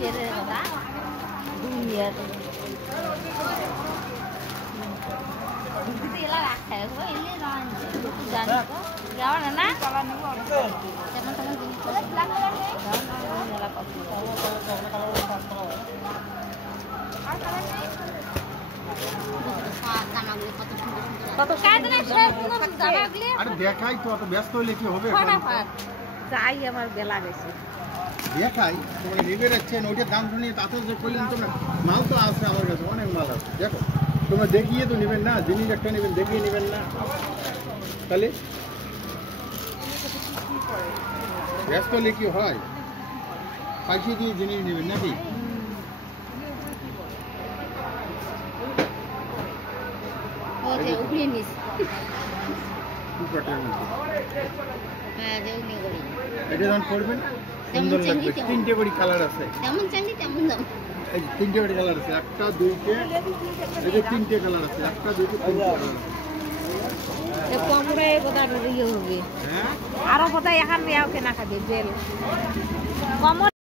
Cere kata, dunia tu. Kita ilah rakyat, kau ini orang jangan kau, jangan mana? Teman-teman gini tu, jangan jalan kopi. কত কাজ না সব কোনো জামাগুলি আরে দেখাই তো অত ব্যস্ত হইলে কি হবে ফটাফট যাই আমার বেলা গেছে দেখাই তোমরা নেবে রাখছেন ওইটা দাম শুনি তাতে যে কইলেন তোমরা মাল তো আছে আমার কাছে অনেক মাল আছে দেখো তোমরা দেখিয়ে তো নেবেন না জিনিস একটা নেবেন দেখিয়ে নেবেন না তাহলে ব্যস্ত হলে কি হয় পাইছে দিয়ে জিনিস নেবেন নাকি ওকে উপরে নিস কি কাটার মধ্যে হ্যাঁ যে উনি করি এটা যখন করবেন সুন্দর লাগবে তিনটে করে কালার আছে যেমন চাইছি তেমন দাম এই তিনটে করে কালার আছে একটা দুইটে এই যে তিনটে কালার আছে একটা দুইটে তিনটে কালার আছে এ কমরে কথা ইয়ে হবে হ্যাঁ আরো কথা এখান নিয়াও কেনা খাবে বেল কম